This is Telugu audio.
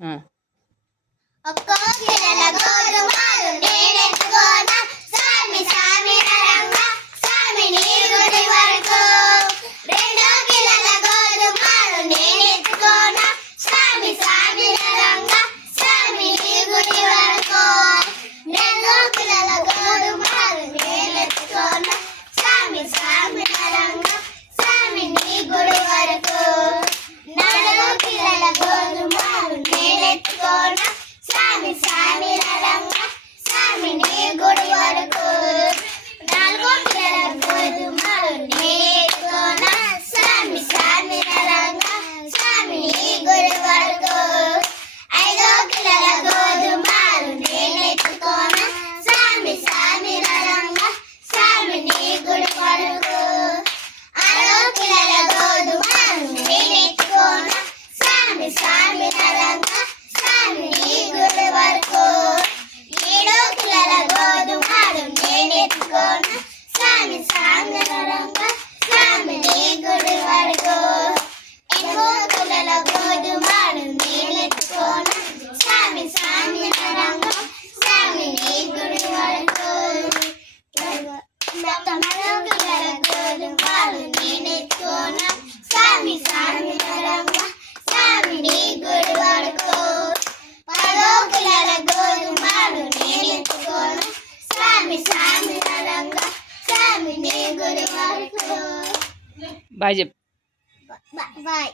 ఒక్కో కిలల గోధుమలు నేనెత్తుకోన స్వామి స్వామి నరంగా స్వామి నీ గుడి వరకు. 2 కిలల గోధుమలు నేనెత్తుకోన స్వామి స్వామి నరంగా స్వామి నీ గుడి వరకు. 2 కిలల గోధుమలు నేనెత్తుకోన స్వామి స్వామి నరంగా స్వామి నీ గుడి వరకు. 4 కిలల గోధుమలు నేనెత్తుకోన స్వామి స్వామి నరంగా స్వామి నీ గుడి వరకు. 4 కిలల గోధుమలు నేనెత్తుకోన స్వామి స్వామి నరంగా స్వామి నీ గుడి వరకు. 5 కిలల గోధుమలు నేనెత్తుకోన స్వామి స్వామి నరంగా స్వామి నీ గుడి వరకు. 6 కిలల గోధుమలు నేనెత్తుకోన స్వామి స్వామి నరంగా స్వామి నీ గుడి వరకు. 7 కిలల గోధుమలు నేనెత్తుకోన స్వామి స్వామి నరంగా స్వామి నీ గుడి వరకు. 8 కిలల గోధుమలు నేనెత్తుకోన స్వామి స్వామి నరంగా స్వామి నీ గుడి వరకు. 9 కిలల గోధుమలు నేనెత్తుకోన స్వామి స్వామి నరంగా స్వామి నీ గుడి వరకు. 10 కిలల గోధుమలు నేనెత్తుకోన స్వామి స్వామి నరంగా స్వామి నీ గుడి వరకు. బాయ్ చెప్పు. బాయ్.